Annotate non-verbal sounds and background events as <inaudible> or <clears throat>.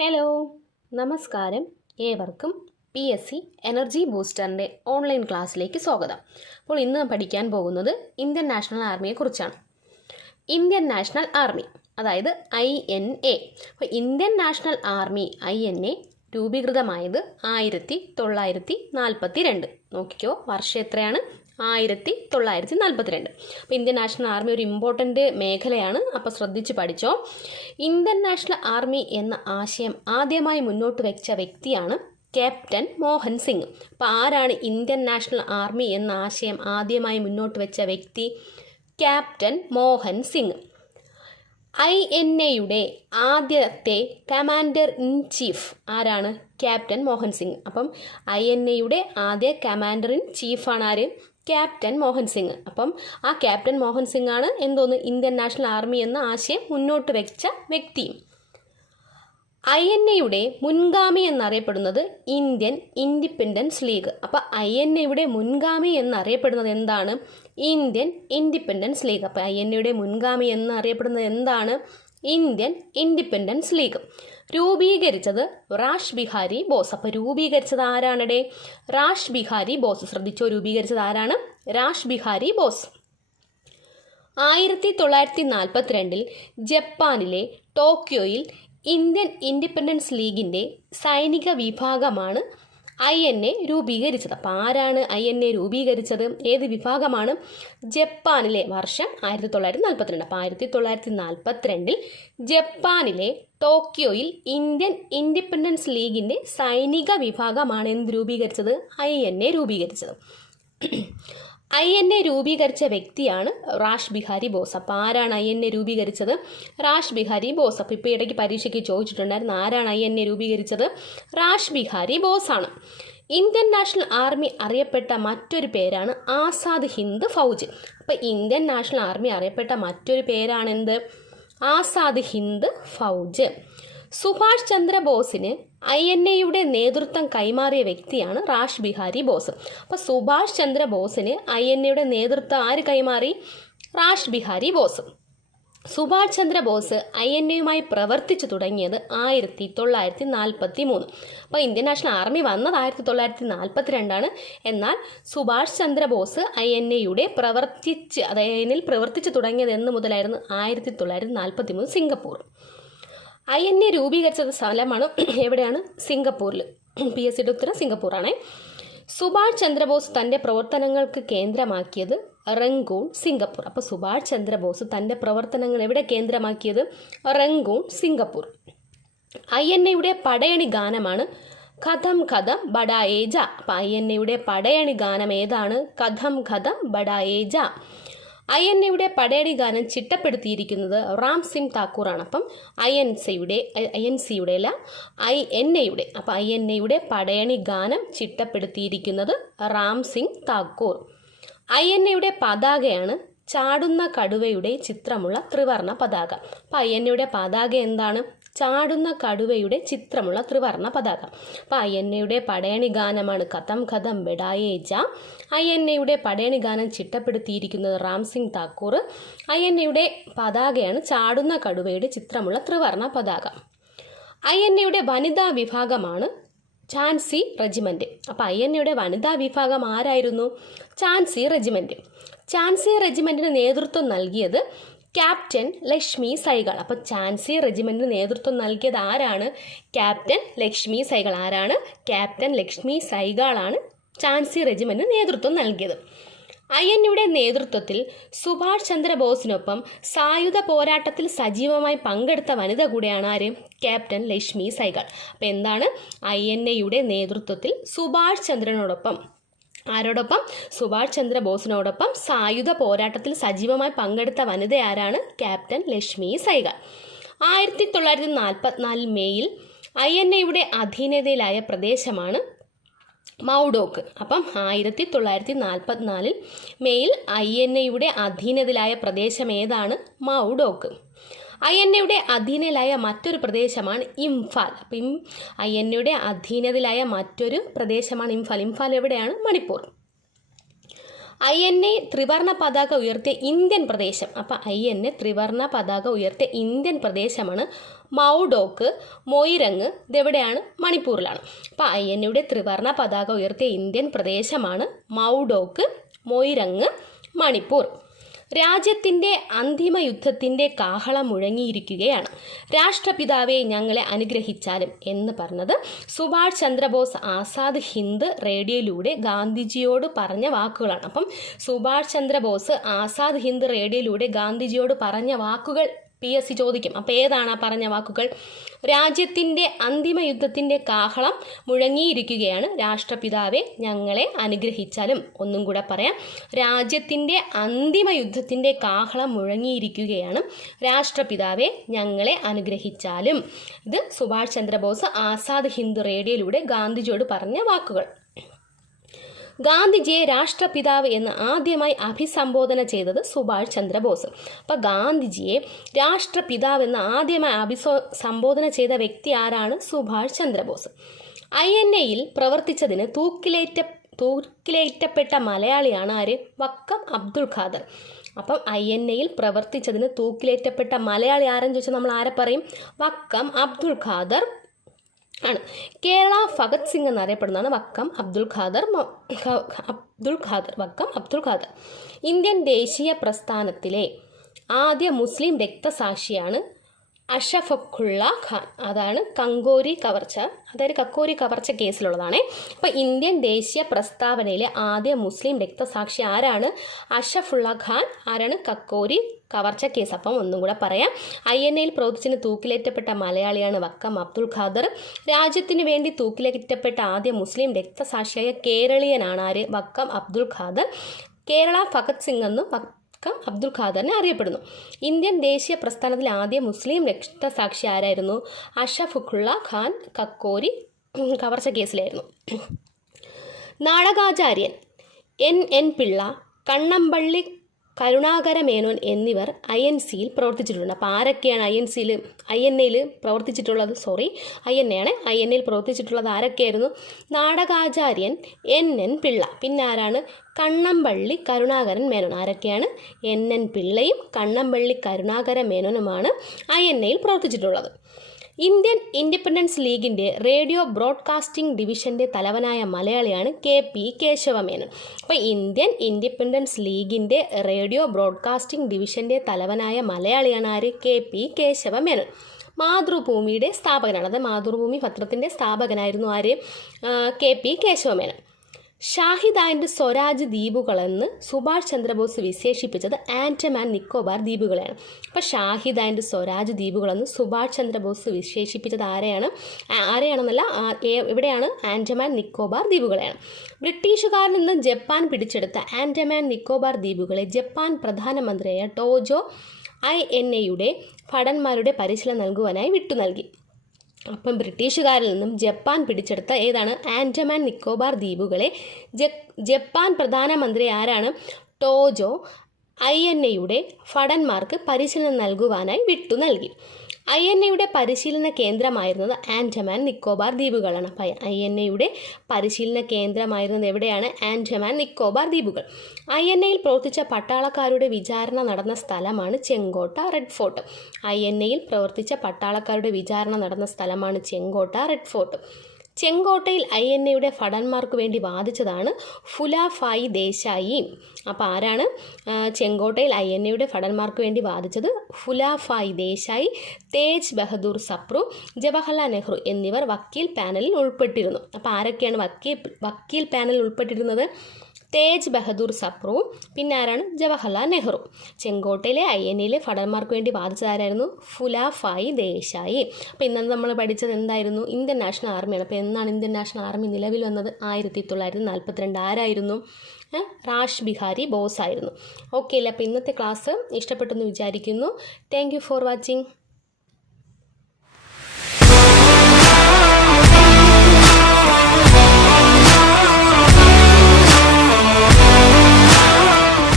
Hello നമസ്കാരം. ഏവർക്കും P S C energy ബൂസ്റ്ററിന്റെ ഓൺലൈൻ ക്ലാസ്സിലേക്ക് സ്വാഗതം. അപ്പോൾ ഇന്ന് പഠിക്കാൻ പോകുന്നത് ഇന്ത്യൻ നാഷണൽ ആർമിയെക്കുറിച്ചാണ് ഇന്ത്യൻ നാഷണൽ ആർമി അതായത് ഐ എൻ എ അപ്പോൾ Indian national army I N A രൂപീകൃതമായത് ആയിരത്തി തൊള്ളായിരത്തി നാൽപ്പത്തി രണ്ട് നോക്കിക്കോ വർഷം എത്രയാണ്? ആയിരത്തി തൊള്ളായിരത്തി നാൽപ്പത്തി രണ്ട് അപ്പോൾ ഇന്ത്യൻ നാഷണൽ ആർമി ഒരു ഇമ്പോർട്ടന്റ് മേഖലയാണ്. അപ്പോൾ ശ്രദ്ധിച്ച് പഠിച്ചോ. ഇന്ത്യൻ നാഷണൽ ആർമി എന്ന ആശയം ആദ്യമായി മുന്നോട്ട് വെച്ച വ്യക്തിയാണ് ക്യാപ്റ്റൻ മോഹൻ സിംഗ്. അപ്പോൾ ആരാണ് ഇന്ത്യൻ നാഷണൽ ആർമി എന്ന ആശയം ആദ്യമായി മുന്നോട്ട് വെച്ച വ്യക്തി? Captain Mohan Singh. I N എയുടെ ആദ്യത്തെ കമാൻഡർ ഇൻ ചീഫ് ആരാണ്? ക്യാപ്റ്റൻ മോഹൻ സിംഗ്. അപ്പം ഐ എൻ എയുടെ ആദ്യ കമാൻഡർ ഇൻ ചീഫാണ് ആര്? ക്യാപ്റ്റൻ മോഹൻ സിംഗ്. അപ്പം ആ ക്യാപ്റ്റൻ മോഹൻ സിംഗ് ആണ് എന്തോന്ന് ഇന്ത്യൻ നാഷണൽ ആർമി എന്ന ആശയം മുന്നോട്ട് വെച്ച വ്യക്തിയും ഐ എൻ എയുടെ മുൻഗാമി എന്നറിയപ്പെടുന്നത് ഇന്ത്യൻ ഇൻഡിപെൻഡൻസ് ലീഗ്. അപ്പോൾ ഐ എൻ എയുടെ മുൻഗാമി എന്നറിയപ്പെടുന്നത് എന്താണ്? Indian independence league. അപ്പോൾ ഐ എൻ എയുടെ മുൻഗാമി എന്നറിയപ്പെടുന്നത് എന്താണ്? Indian independence league. രൂപീകരിച്ചത് റാഷ് ബിഹാരി ബോസ്. അപ്പോൾ രൂപീകരിച്ചത് ആരാണടേ? റാഷ് ബിഹാരി ബോസ്. ശ്രദ്ധിച്ചോ രൂപീകരിച്ചത് ആരാണ്? റാഷ് ബിഹാരി ബോസ്. ആയിരത്തി തൊള്ളായിരത്തി നാൽപ്പത്തിരണ്ടിൽ ജപ്പാനിലെ ടോക്കിയോയിൽ ഇന്ത്യൻ ഇൻഡിപെൻഡൻസ് ലീഗിന്റെ സൈനിക വിഭാഗമാണ് ഐ എൻ എ രൂപീകരിച്ചത്. അപ്പോൾ ആരാണ് ഐ എൻ എ രൂപീകരിച്ചത്? ഏത് വിഭാഗമാണ്? ജപ്പാനിലെ വർഷം ആയിരത്തി തൊള്ളായിരത്തി നാൽപ്പത്തിരണ്ട് അപ്പോൾ ആയിരത്തി തൊള്ളായിരത്തി നാൽപ്പത്തിരണ്ടിൽ ജപ്പാനിലെ ടോക്കിയോയിൽ ഇന്ത്യൻ ഇൻഡിപെൻഡൻസ് ലീഗിന്റെ സൈനിക വിഭാഗമാണ് എന്ത് രൂപീകരിച്ചത്? ഐ എൻ എ രൂപീകരിച്ചത്. ഐ എൻ എ രൂപീകരിച്ച വ്യക്തിയാണ് റാഷ് ബിഹാരി ബോസ് അപ്പോൾ ആരാണ് ഐ എൻ എ രൂപീകരിച്ചത്? റാഷ് ബിഹാരി ബോസ് അപ്പോൾ ഇപ്പോൾ ഇടയ്ക്ക് പരീക്ഷയ്ക്ക് ചോദിച്ചിട്ടുണ്ടായിരുന്നു ആരാണ് ഐ എൻ എ രൂപീകരിച്ചത്? റാഷ് ബിഹാരി ബോസ് ആണ് ഇന്ത്യൻ നാഷണൽ ആർമി അറിയപ്പെട്ട മറ്റൊരു പേരാണ് ആസാദ് ഹിന്ദ് ഫൗജ്. അപ്പോൾ ഇന്ത്യൻ നാഷണൽ ആർമി അറിയപ്പെട്ട മറ്റൊരു പേരാണെന്ത് ആസാദ് ഹിന്ദ് ഫൗജ്. സുഭാഷ് ചന്ദ്ര ബോസിന് ഐ എൻ എയുടെ നേതൃത്വം കൈമാറിയ വ്യക്തിയാണ് റാഷ് ബിഹാരി ബോസ്. അപ്പോൾ സുഭാഷ് ചന്ദ്ര ബോസിന് ഐ എൻ എയുടെ നേതൃത്വം ആര് കൈമാറി? റാഷ് ബിഹാരി ബോസ്. സുഭാഷ് ചന്ദ്ര ബോസ് ഐ എൻ എയുമായി പ്രവർത്തിച്ചു തുടങ്ങിയത് ആയിരത്തി തൊള്ളായിരത്തി നാൽപ്പത്തി മൂന്ന് അപ്പോൾ ഇന്ത്യൻ നാഷണൽ ആർമി വന്നത് ആയിരത്തി തൊള്ളായിരത്തി നാൽപ്പത്തി രണ്ടാണ് എന്നാൽ സുഭാഷ് ചന്ദ്ര ബോസ് ഐ എൻ എയുടെ പ്രവർത്തിച്ച് അതായത് പ്രവർത്തിച്ചു തുടങ്ങിയത് എന്ന് മുതലായിരുന്നു ആയിരത്തി തൊള്ളായിരത്തി നാൽപ്പത്തി മൂന്ന് സിംഗപ്പൂർ. ഐ എൻ എ രൂപീകരിച്ച സ്ഥലമാണ് <clears throat> എവിടെയാണ്? സിംഗപ്പൂരിൽ <clears throat> പി എസ് സിയുടെ ഉത്തരം സിംഗപ്പൂറാണേ സുഭാഷ് ചന്ദ്രബോസ് തന്റെ പ്രവർത്തനങ്ങൾക്ക് കേന്ദ്രമാക്കിയത് റംഗൂൺ സിംഗപ്പൂർ. അപ്പോൾ സുഭാഷ് ചന്ദ്രബോസ് തന്റെ പ്രവർത്തനങ്ങൾ എവിടെ കേന്ദ്രമാക്കിയത്? റംഗൂൺ സിംഗപ്പൂർ. ഐ എൻ എയുടെ പടയണി ഗാനമാണ് കഥം കഥം ബഡായേജ അപ്പം ഐ എൻ എയുടെ പടയണി ഗാനം ഏതാണ്? കഥം കഥം ബഡായേജ എയുടെ പടയണി ഗാനം ചിട്ടപ്പെടുത്തിയിരിക്കുന്നത് റാം സിംഗ് താക്കൂറാണ്. അപ്പം ഐ എൻ സിയുടെ ഐ എൻ സിയുടെ അല്ല ഐ എൻ എയുടെ അപ്പം ഐ എൻ എയുടെ പടയണി ഗാനം ചിട്ടപ്പെടുത്തിയിരിക്കുന്നത് റാം സിംഗ് താക്കൂർ. ഐ എൻ എയുടെ പതാകയാണ് ചാടുന്ന കടുവയുടെ ചിത്രമുള്ള ത്രിവർണ പതാക. അപ്പം ഐ എൻ എയുടെ പതാക എന്താണ്? ചാടുന്ന കടുവയുടെ ചിത്രമുള്ള ത്രിവർണ പതാക അപ്പോൾ അയ്യന്നയുടെ പടയണി ഗാനമാണ് കഥം കഥം ബെഡായേജ അയ്യന്നയുടെ പടയണി ഗാനം ചിട്ടപ്പെടുത്തിയിരിക്കുന്നത് റാം സിംഗ് താക്കൂർ. അയ്യന്നയുടെ പതാകയാണ് ചാടുന്ന കടുവയുടെ ചിത്രമുള്ള ത്രിവർണ പതാക അയ്യന്നയുടെ വനിതാ വിഭാഗമാണ് ചാൻസി റെജിമെന്റ് അപ്പോൾ അയ്യന്നയുടെ വനിതാ വിഭാഗം ആരായിരുന്നു? ചാൻസി റെജിമെന്റ് ചാൻസി റെജിമെന്റിന് നേതൃത്വം നൽകിയത് ക്യാപ്റ്റൻ ലക്ഷ്മി സൈകൾ അപ്പോൾ ചാൻസി റെജിമെന്റിന് നേതൃത്വം നൽകിയത് ആരാണ്? ക്യാപ്റ്റൻ ലക്ഷ്മി സൈകൾ ആരാണ്? ക്യാപ്റ്റൻ ലക്ഷ്മി സൈകളാണ് ചാൻസി റെജിമെന്റിന് നേതൃത്വം നൽകിയത്. ഐ എൻ യുടെ നേതൃത്വത്തിൽ സുഭാഷ് ചന്ദ്രബോസിനൊപ്പം സായുധ പോരാട്ടത്തിൽ സജീവമായി പങ്കെടുത്ത വനിത കൂടെയാണ് ആര്? ക്യാപ്റ്റൻ ലക്ഷ്മി സൈകൾ അപ്പോൾ എന്താണ് ഐ നേതൃത്വത്തിൽ സുഭാഷ് ചന്ദ്രനോടൊപ്പം ആരോടൊപ്പം? സുഭാഷ് ചന്ദ്രബോസിനോടൊപ്പം സായുധ പോരാട്ടത്തിൽ സജീവമായി പങ്കെടുത്ത വനിത ആരാണ് ക്യാപ്റ്റൻ ലക്ഷ്മി സൈഗ. ആയിരത്തി തൊള്ളായിരത്തി നാൽപ്പത്തിനാലിൽ മെയ്യിൽ ഐ എൻ എയുടെ അധീനതയിലായ പ്രദേശമാണ് മൗഡോക്ക്. അപ്പം ആയിരത്തി തൊള്ളായിരത്തി നാൽപ്പത്തിനാലിൽ മെയിൽ ഐ എൻ എയുടെ അധീനതയിലായ പ്രദേശം ഏതാണ്? മൗഡോക്ക്. ഐ എൻ എയുടെ അധീനയിലായ മറ്റൊരു പ്രദേശമാണ് ഇംഫാൽ. അപ്പം ഐ എൻ എയുടെ അധീനതയിലായ മറ്റൊരു പ്രദേശമാണ് ഇംഫാൽ. ഇംഫാൽ എവിടെയാണ്? മണിപ്പൂർ. ഐ എൻ എ ത്രിവർണ പതാക ഉയർത്തിയ ഇന്ത്യൻ പ്രദേശം. അപ്പം ഐ എൻ എ ത്രിവർണ പതാക ഉയർത്തിയ ഇന്ത്യൻ പ്രദേശമാണ് മൗഡോക്ക് മൊയ്രങ് ഇതെവിടെയാണ് മണിപ്പൂരിലാണ്. അപ്പം ഐ എൻ എയുടെ ത്രിവർണ പതാക ഉയർത്തിയ ഇന്ത്യൻ പ്രദേശമാണ് മൗഡോക്ക് മൊയ്രങ് മണിപ്പൂർ. രാജ്യത്തിന്റെ അന്തിമ യുദ്ധത്തിന്റെ കാഹളം മുഴങ്ങിയിരിക്കുകയാണ്. രാഷ്ട്രപിതാവെ ഞങ്ങളെ അനുഗ്രഹിച്ചാലും എന്ന് പറഞ്ഞത് സുഭാഷ് ചന്ദ്രബോസ് ആസാദ് ഹിന്ദ് റേഡിയോയിലൂടെ ഗാന്ധിജിയോട് പറഞ്ഞ വാക്കുകളാണ്. അപ്പം സുഭാഷ് ചന്ദ്രബോസ് ആസാദ് ഹിന്ദ് റേഡിയോയിലൂടെ ഗാന്ധിജിയോട് പറഞ്ഞ വാക്കുകൾ പി എസ് സി ചോദിക്കും. അപ്പോൾ ഏതാണ് ആ പറഞ്ഞ വാക്കുകൾ? രാജ്യത്തിന്റെ അന്തിമ യുദ്ധത്തിന്റെ കാഹളം മുഴങ്ങിയിരിക്കുകയാണ്. രാഷ്ട്രപിതാവെ ഞങ്ങളെ അനുഗ്രഹിച്ചാലും ഒന്നും കൂടെ പറയാം. രാജ്യത്തിന്റെ അന്തിമ യുദ്ധത്തിന്റെ കാഹളം മുഴങ്ങിയിരിക്കുകയാണ്. രാഷ്ട്രപിതാവെ ഞങ്ങളെ അനുഗ്രഹിച്ചാലും. ഇത് സുഭാഷ് ചന്ദ്രബോസ് ആസാദ് ഹിന്ദു റേഡിയോയിലൂടെ ഗാന്ധിജിയോട് പറഞ്ഞ വാക്കുകൾ. ഗാന്ധിജിയെ രാഷ്ട്രപിതാവ് എന്ന് ആദ്യമായി അഭിസംബോധന ചെയ്തത് സുഭാഷ് ചന്ദ്രബോസ്. അപ്പോൾ ഗാന്ധിജിയെ രാഷ്ട്രപിതാവ് എന്ന് ആദ്യമായി അഭിസോ സംബോധന ചെയ്ത വ്യക്തി ആരാണ്? സുഭാഷ് ചന്ദ്രബോസ്. ഐ എൻ എയിൽ പ്രവർത്തിച്ചതിന് തൂക്കിലേറ്റ തൂക്കിലേറ്റപ്പെട്ട മലയാളിയാണ് ആര്? വക്കം അബ്ദുൾ ഖാദർ. അപ്പം ഐ എൻ എയിൽ പ്രവർത്തിച്ചതിന് തൂക്കിലേറ്റപ്പെട്ട മലയാളി ആരെന്ന് ചോദിച്ചാൽ നമ്മൾ ആരെ പറയും? വക്കം അബ്ദുൾ ഖാദർ ആണ്. കേരള ഭഗത് സിംഗ് എന്നറിയപ്പെടുന്നതാണ് വക്കം അബ്ദുൽ ഖാദർ അബ്ദുൽ ഖാദർ വക്കം അബ്ദുൽ ഖാദർ. ഇന്ത്യൻ ദേശീയ പ്രസ്ഥാനത്തിലെ ആദ്യ മുസ്ലിം രക്തസാക്ഷിയാണ് അഷഫഖുള്ള ഖാൻ. അതാണ് കങ്കോരി കവർച്ച. അതായത് കക്കോരി കവർച്ച കേസിലുള്ളതാണ്. അപ്പോൾ ഇന്ത്യൻ ദേശീയ പ്രസ്താവനയിലെ ആദ്യ മുസ്ലിം രക്തസാക്ഷി ആരാണ്? അഷഫുള്ള ഖാൻ. ആരാണ്? കക്കോരി കവർച്ച കേസ്. അപ്പം ഒന്നും കൂടെ പറയാം. ഐ എൻ എയിൽ പ്രവർത്തിച്ചിന് തൂക്കിലേറ്റപ്പെട്ട മലയാളിയാണ് വക്കം അബ്ദുൾ ഖാദർ. രാജ്യത്തിന് വേണ്ടി തൂക്കിലേറ്റപ്പെട്ട ആദ്യ മുസ്ലിം രക്തസാക്ഷിയായ കേരളീയനാണ് ആര്? വക്കം അബ്ദുൾ ഖാദർ. കേരള ഭഗത് സിംഗ് എന്നും വക്കം അബ്ദുൽ ഖാദറിനെ അറിയപ്പെടുന്നു. ഇന്ത്യൻ ദേശീയ പ്രസ്ഥാനത്തിലെ ആദ്യ മുസ്ലിം രക്തസാക്ഷി ആരായിരുന്നു? അഷഫുഖുള്ള ഖാൻ കക്കോരി കവർച്ച കേസിലായിരുന്നു. നാടകാചാര്യൻ എൻ എൻ പിള്ള കണ്ണമ്പള്ളി കരുണാകര മേനോൻ എന്നിവർ ഐ എൻ സിയിൽ പ്രവർത്തിച്ചിട്ടുണ്ട്. അപ്പോൾ ആരൊക്കെയാണ് ഐ എൻ സിയിൽ ഐ എൻ എയിൽ പ്രവർത്തിച്ചിട്ടുള്ളത്? സോറി ഐ എൻ എ ആണ് ഐ എൻ എയിൽ പ്രവർത്തിച്ചിട്ടുള്ളത്. ആരൊക്കെയായിരുന്നു? നാടകാചാര്യൻ എൻ എൻ പിള്ള. പിന്നെ ആരാണ്? കണ്ണമ്പള്ളി കരുണാകരൻ മേനോൻ. ആരൊക്കെയാണ്? എൻ എൻ പിള്ളയും കണ്ണമ്പള്ളി കരുണാകര മേനോനുമാണ് ഐ എൻ എയിൽ പ്രവർത്തിച്ചിട്ടുള്ളത്. ഇന്ത്യൻ ഇൻഡിപെൻഡൻസ് ലീഗിന്റെ റേഡിയോ ബ്രോഡ്കാസ്റ്റിംഗ് ഡിവിഷന്റെ തലവനായ മലയാളിയാണ് കെ പി കേശവമേനോൻ. അപ്പോൾ ഇന്ത്യൻ ഇൻഡിപെൻഡൻസ് ലീഗിന്റെ റേഡിയോ ബ്രോഡ്കാസ്റ്റിംഗ് ഡിവിഷന്റെ തലവനായ മലയാളിയാണ് ആര്? K P Kesava Menon. മാതൃഭൂമിയുടെ സ്ഥാപകനാണ്. അതായത് മാതൃഭൂമി പത്രത്തിന്റെ സ്ഥാപകനായിരുന്നു ആര്? K P Kesava Menon. Shaheed and Swaraj ദ്വീപുകളെന്ന് Subhash Chandrabose വിശേഷിപ്പിച്ചത് ആൻഡമാൻ നിക്കോബാർ ദ്വീപുകളെയാണ്. അപ്പോൾ ഷാഹിദ് ആൻഡ് സ്വരാജ് ദ്വീപുകളെന്ന് സുഭാഷ് ചന്ദ്രബോസ് വിശേഷിപ്പിച്ചത് ആരെയാണ്? ആരെയാണെന്നല്ല എവിടെയാണ്? ആൻഡമാൻ നിക്കോബാർ ദ്വീപുകളെയാണ്. ബ്രിട്ടീഷുകാരിൽ നിന്ന് ജപ്പാൻ പിടിച്ചെടുത്ത ആൻഡമാൻ നിക്കോബാർ ദ്വീപുകളെ ജപ്പാൻ പ്രധാനമന്ത്രിയായ ടോജോ ഐ എൻ എയുടെ ഭടന്മാരുടെ പരിശീലനം നൽകുവാനായി വിട്ടു നൽകി. അപ്പം ബ്രിട്ടീഷുകാരിൽ നിന്നും ജപ്പാൻ പിടിച്ചെടുത്ത ഏതാണ്? ആൻഡമാൻ നിക്കോബാർ ദ്വീപുകളെ. ജപ്പാൻ പ്രധാനമന്ത്രി ആരാണ്? ടോജോ ഐ എൻ എയുടെ ഭടന്മാർക്ക് പരിശീലനം നൽകുവാനായി വിട്ടു നൽകി. ഐ എൻ എയുടെ പരിശീലന കേന്ദ്രമായിരുന്നത് ആൻഡമാൻ നിക്കോബാർ ദ്വീപുകളാണ്. അപ്പം ഐ എൻ എയുടെ പരിശീലന കേന്ദ്രമായിരുന്നത് എവിടെയാണ്? ആൻഡമാൻ നിക്കോബാർ ദ്വീപുകൾ. ഐ എൻ എയിൽ പ്രവർത്തിച്ച പട്ടാളക്കാരുടെ വിചാരണ നടന്ന സ്ഥലമാണ് Chenkotta red fort. I N എയിൽ പ്രവർത്തിച്ച പട്ടാളക്കാരുടെ വിചാരണ നടന്ന സ്ഥലമാണ് ചെങ്കോട്ട റെഡ് ഫോർട്ട്. ചെങ്കോട്ടയിൽ ഐ എൻ എയുടെ ഭടന്മാർക്ക് വേണ്ടി വാദിച്ചതാണ് ഫുലാഫായി ദേശായി. അപ്പോൾ ആരാണ്? ചെങ്കോട്ടയിൽ ഐ എൻ എയുടെ ഭടന്മാർക്ക് വേണ്ടി വാദിച്ചത് ഫുലാഫായി ദേശായി തേജ് ബഹദൂർ സപ്രു ജവഹർലാൽ നെഹ്റു എന്നിവർ വക്കീൽ പാനലിൽ ഉൾപ്പെട്ടിരുന്നു. അപ്പോൾ ആരൊക്കെയാണ് വക്കീൽ വക്കീൽ പാനലിൽ ഉൾപ്പെട്ടിരുന്നത്? തേജ് ബഹദൂർ സപ്രു പിന്നെ ആരാണ്? ജവഹർലാൽ നെഹ്റു. ചെങ്കോട്ടയിലെ ഐ എയിലെ ഭടന്മാർക്ക് വേണ്ടി വാദിച്ചതാരായിരുന്നു ഫുലാഫായി ദേശായി. അപ്പോൾ ഇന്ന് നമ്മൾ പഠിച്ചത് എന്തായിരുന്നു? ഇന്ത്യൻ നാഷണൽ ആർമിയാണ് അപ്പോൾ എന്നാണ് ഇന്ത്യൻ നാഷണൽ ആർമി നിലവിൽ വന്നത്? ആയിരത്തി തൊള്ളായിരത്തി നാൽപ്പത്തിരണ്ട് ആരായിരുന്നു റാഷ് ബിഹാരി ബോസ് ആയിരുന്നു. ഓക്കെ അല്ലേ? അപ്പോൾ ഇന്നത്തെ ക്ലാസ് ഇഷ്ടപ്പെട്ടെന്ന് വിചാരിക്കുന്നു. Thank for watching